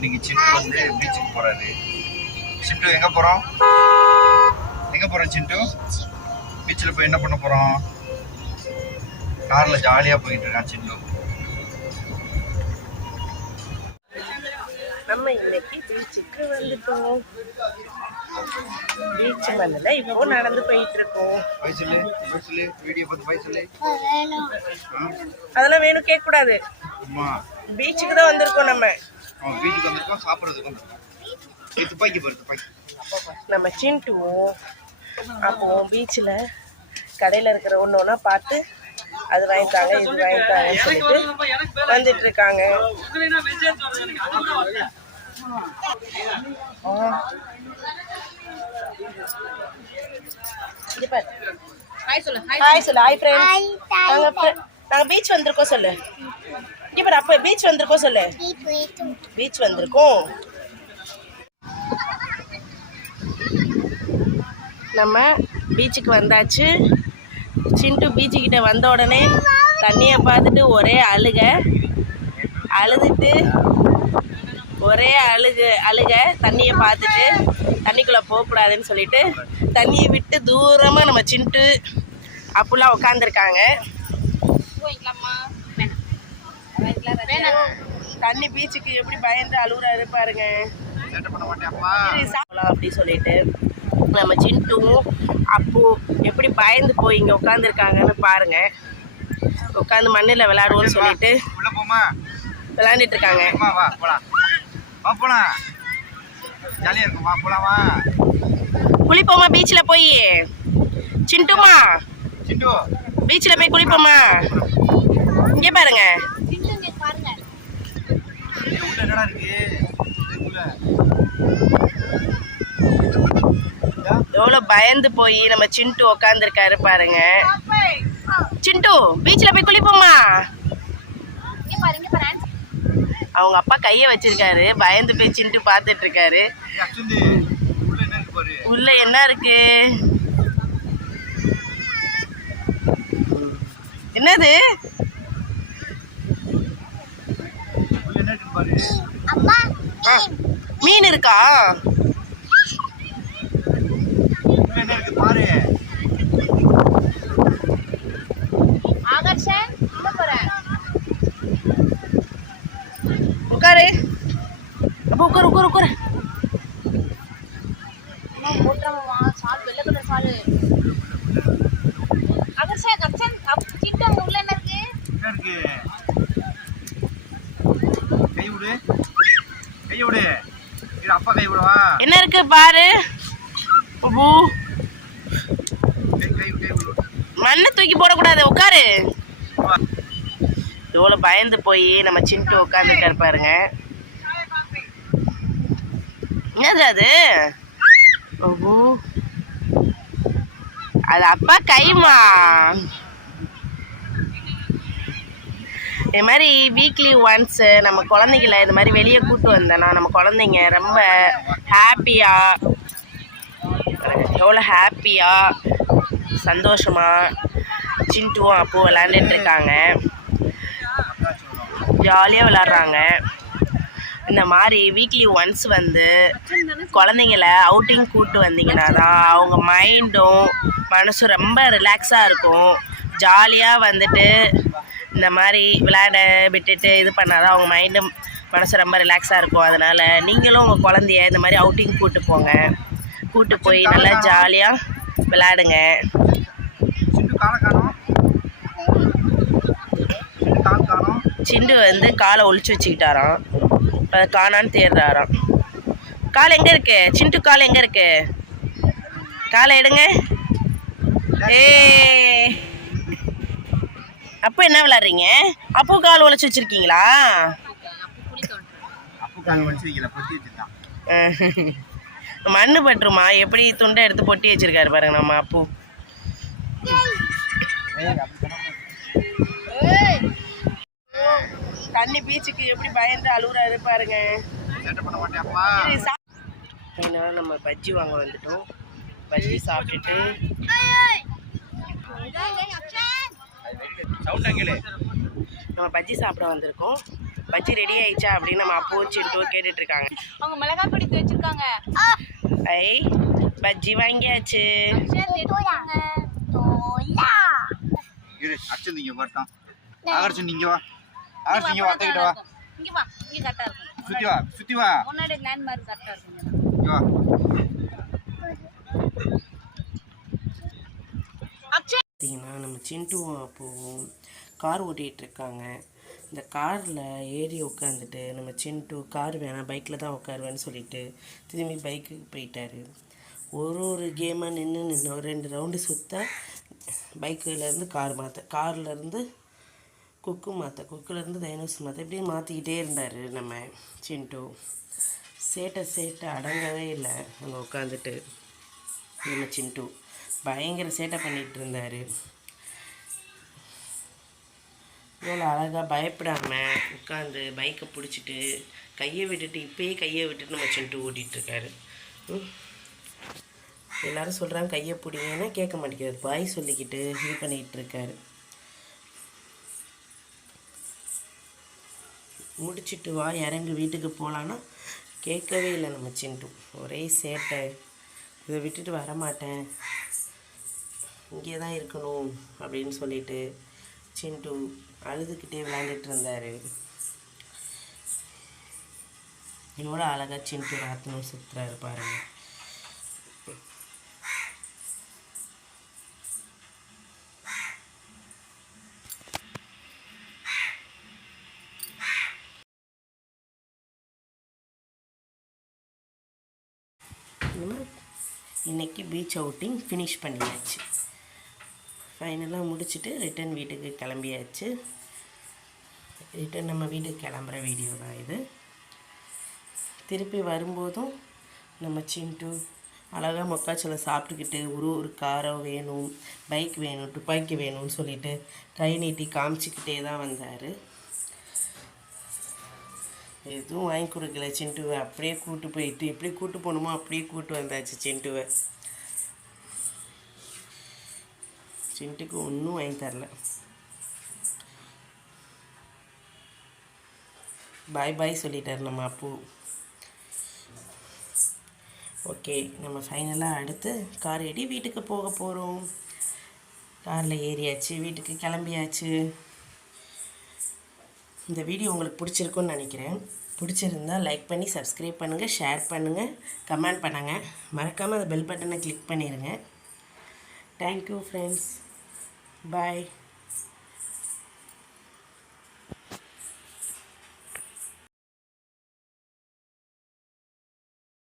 இன்னைக்கு சிண்டு வந்து பீச்சுக்கு போறாரு. சிண்டு எங்க போறோம்? எங்க போறோம் சிண்டு? பீச்சில் போய் என்ன பண்ண போறோம்? கார்ல ஜாலியா போயிட்டு இருக்கான் சிண்டு. நம்ம இன்னைக்கு பீச்சுக்கு வந்துட்டோம். பீச் மண்ணில் இப்போ நடந்து போயிட்டு இருக்கோம். அதெல்லாம் வேணும் கேட்க கூடாது. பீச்சுக்கு தான் வந்திருக்கோம். நம்ம பீச்சுக்கு வந்திருக்கோம், சாப்பிட்றதுக்கு வந்திருக்கோம். நம்ம சிண்டுவும் அப்போவும் பீச்சில் கடையில் இருக்கிற ஒன்று ஒன்றா பார்த்து அது வாங்கிட்டாங்க இது வாங்கிட்டாங்கன்னு சொல்லிட்டு வந்துட்டு இருக்காங்க. ஹாய் சொல்லு. Hi friends. நாங்கள் பீச் வந்திருக்கோம் சொல்லு. இப்போ அப்போ பீச் வந்திருக்கோம் சொல்லு. பீச் வந்திருக்கோம். நம்ம பீச்சுக்கு வந்தாச்சு. சிண்டு பீச்சுக்கிட்ட வந்த உடனே தண்ணியை பார்த்துட்டு ஒரே அழுதுட்டு ஒரே அழுக தண்ணியை பார்த்துட்டு தண்ணிக்குள்ளே போகக்கூடாதுன்னு சொல்லிட்டு தண்ணியை விட்டு தூரமாக நம்ம சிண்டு அப்படிலாம் உட்காந்துருக்காங்க. தண்ணி பீச்சுக்கு எப்படி பயந்து அழுகுறாரு பாருங்க. அப்படி சொல்லிட்டு நம்ம சிண்டுவும் அப்போ எப்படி பயந்து போய் இங்கே உட்காந்துருக்காங்கன்னு பாருங்க. உட்காந்து மண்ணில் விளையாடுவோம்னு சொல்லிட்டு விளையாண்டுட்டு இருக்காங்க. குளிப்போமா பீச்சில் போய்? சிண்டுமா பீச்சில் போய் குளிப்போமா? இங்கே பாருங்க. எவ்வளோ பயந்து போய் நம்ம சிண்டு உக்காந்துருக்காரு பாருங்க. சிண்டு பீச்சில் போய் குளிப்போமா? அவங்க அப்பா கையை வச்சிருக்காரு. பயந்து போய் சிண்டு பார்த்துட்டு இருக்காரு. உள்ள என்ன இருக்கு? என்னது? மீன் இருக்கா? உட்காரு. அப்போ உட்காரு. என்ன இருக்கு பாரு. மண்ணை தூக்கி போடக்கூடாது. உட்காரு. எவ்வளோ பயந்து போய் நம்ம சிண்டு உட்காந்துருக்காரு பாருங்க. என்னது அது? ஓஹோ, அது அப்பா கைமா. இது மாதிரி வீக்லி ஒன்ஸ் நம்ம குழந்தைங்கள இது மாதிரி வெளியே கூப்பிட்டு வந்தேன்னா நம்ம குழந்தைங்க ரொம்ப ஹாப்பியாக, எவ்வளோ ஹாப்பியாக சந்தோஷமாக சிண்டுவும் அப்போ விளையாண்டுட்டு இருக்காங்க. ஜாலியாக விளாட்றாங்க. இந்த மாதிரி வீக்லி ஒன்ஸ் வந்து குழந்தைங்கள அவுட்டிங் கூப்பிட்டு வந்தீங்கன்னா தான் அவங்க மைண்டும் மனசும் ரொம்ப ரிலாக்ஸாக இருக்கும். ஜாலியாக வந்துட்டு இந்த மாதிரி விளையாட விட்டுட்டு இது பண்ணாதான் அவங்க மைண்டும் மனசு ரொம்ப ரிலாக்ஸாக இருக்கும். அதனால் நீங்களும் உங்கள் குழந்தைய இந்த மாதிரி அவுட்டிங் கூப்பிட்டு போங்க. கூப்பிட்டு போய் நல்லா ஜாலியாக விளையாடுங்க. சிண்டு வந்து காலை ஒழிச்சு வச்சுக்கிட்டாராம். அதை காணான்னு தேடுறாராம். கால் எங்கே இருக்கு? சிண்டு கால் எங்கே இருக்கு? காலை எடுங்க. அப்போ என்ன விளையாடுறீங்க? அப்போ கால் ஒழிச்சு வச்சிருக்கீங்களா? மண்ணு பட்டுருமா? எப்படி துண்டை எடுத்து பொட்டி வச்சிருக்காரு பாருங்க நம்ம அப்போ. தண்ணி பீச்சுக்கு எப்படி பயந்து அழுகுறாரு பாருங்க. நம்ம பஜ்ஜி வாங்க வந்துட்டோம். பஜ்ஜி சாப்பிட்டுட்டு நம்ம பஜ்ஜி சாப்பிட வந்திருக்கோம். பஜ்ஜி ரெடி ஆயிடுச்சா அப்படின்னு நம்ம அப்போ சின்ட்டு கேட்டுட்டு இருக்காங்க. அவங்க மிளகாய் பிடித்து வச்சிருக்காங்க. ஐ பஜ்ஜி வாங்கியாச்சு. இரு அச்சன் நீங்க வரட்டும். ஆகர்ஷன் நீங்க வா. ஆகர்ஷன் நீங்க வா அத்தைகிட்ட வா. இங்க வா, இங்க கரெக்டா இருக்கும். சுத்தி வா. முன்னாடி லேண்ட் மார்க் கரெக்டா இருக்கும். இங்க வா. பார்த்தீங்கன்னா நம்ம சின்ட்டுவும் அப்போவும் கார் ஓட்டிகிட்டு இருக்காங்க. இந்த காரில் ஏறி உட்காந்துட்டு நம்ம சின்ட்டு கார் வேணாம் பைக்கில் தான் உட்காருவேன்னு சொல்லிட்டு திரும்பி பைக்குக்கு போயிட்டார். ஒரு கேமாக நின்று ஒரு 2 ரவுண்டு சுற்ற பைக்குலேருந்து கார் மாற்ற, கார்லேருந்து குக்கு மாற்ற, குக்குலேருந்து டைனோஸ் மாற்ற, இப்படியே மாற்றிக்கிட்டே இருந்தார் நம்ம சின்ட்டு. சேட்டை அடங்கவே இல்லை. அங்கே உட்காந்துட்டு நம்ம சின்ட்டு பயங்கர சேட்டை பண்ணிகிட்டு இருந்தார். இவ்வளோ அழகாக பயப்படாமல் உட்காந்து பைக்கை பிடிச்சிட்டு கையை விட்டுட்டு நம்ம சின்ட்டு ஓட்டிகிட்ருக்காரு. எல்லோரும் சொல்கிறாங்க கையை பிடிங்கன்னா கேட்க மாட்டேங்கிறார். பாய் சொல்லிக்கிட்டு இது பண்ணிக்கிட்டு இருக்காரு. முடிச்சுட்டு வா இறங்கு வீட்டுக்கு போகலான்னா கேட்கவே இல்லை நம்ம சின்ட்டு. ஒரே சேட்டை. இதை விட்டுட்டு வரமாட்டேன், இங்கே தான் இருக்கணும் அப்படின்னு சொல்லிட்டு சின்ட்டு அழுதுகிட்டே விளையாண்டுட்டு இருந்தார். எவ்வளோ அழகாக சின்ட்டு ராத்திரம் சுற்றுறாரு பாருங்க. இன்றைக்கி பீச் அவுட்டிங் ஃபினிஷ் பண்ணியாச்சு. ஃபைனலாக முடிச்சுட்டு ரிட்டன் வீட்டுக்கு கிளம்பியாச்சு. ரிட்டன் நம்ம வீட்டுக்கு கிளம்புற வீடியோ தான் இது. திருப்பி வரும்போதும் நம்ம சின்ட்டு அழகாக மொக்காச்சோளம் சாப்பிட்டுக்கிட்டு ஒரு காரோ வேணும், பைக் வேணும், துப்பாக்கி வேணும்னு சொல்லிட்டு கை நீட்டி காமிச்சிக்கிட்டே தான் வந்தார். எதுவும் வாங்கி கொடுக்கல சின்ட்டுவை. அப்படியே கூட்டு போயிட்டு எப்படி கூட்டு போகணுமோ அப்படியே கூட்டு வந்தாச்சு சின்ட்டுவை. சின்ட்டுக்கு ஒன்றும் வாங்கி தரல. பாய் சொல்லிட்டார் நம்ம அப்போ. ஓகே, நம்ம ஃபைனலாக அடுத்து கார் ஏறி வீட்டுக்கு போக போகிறோம். காரில் ஏறியாச்சு, வீட்டுக்கு கிளம்பியாச்சு. இந்த வீடியோ உங்களுக்கு பிடிச்சிருக்குன்னு நினைக்கிறேன். பிடிச்சிருந்தால் லைக் பண்ணி சப்ஸ்கிரைப் பண்ணுங்கள், ஷேர் பண்ணுங்கள், கமெண்ட் பண்ணுங்கள். மறக்காமல் அந்த பெல் பட்டனை கிளிக் பண்ணிடுங்க. Thank you friends. Bye.